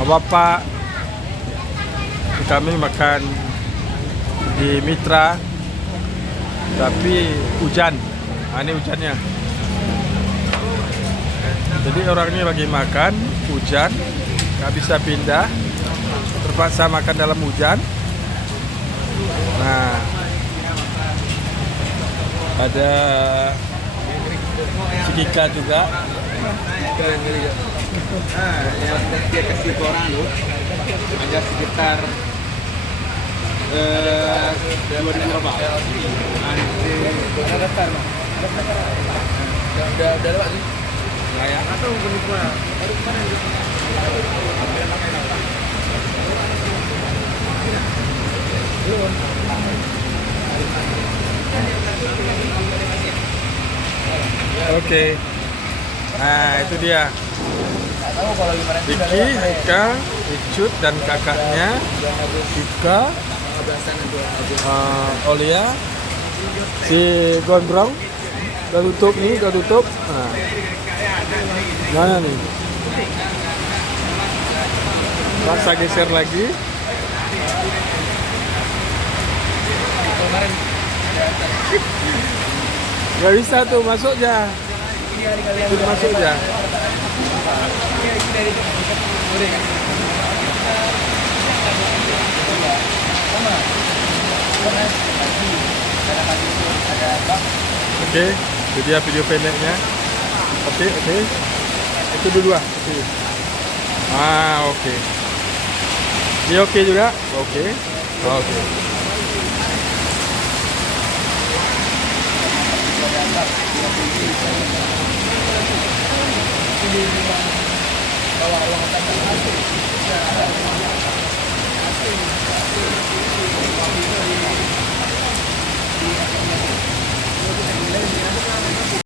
Bapak kami makan di Mitra, tapi hujan. Ini hujannya. Jadi orang ini lagi makan, hujan, nggak bisa pindah, terpaksa makan dalam hujan. Nah, ada Cikika juga. Yang dia kasih ke orang lu ada sekitar 2000 berapa? Ada daftar, Bang. Udah lewat sih. Enggak ya? Atau belum pernah. Baru kemarin. Belum. Oke. Nah, itu dia. Diki, Nika, Icut dan kakaknya Ika, Olia, si Gondrong udah tutup nih, udah tutup. Nah, mana nih? Paksa geser lagi. Gak bisa tuh, masuk aja. Masuk aja. Oke, itu dia video pendeknya. Oke. Itu dua. Oke. Ini oke juga? Oke. Bawa uang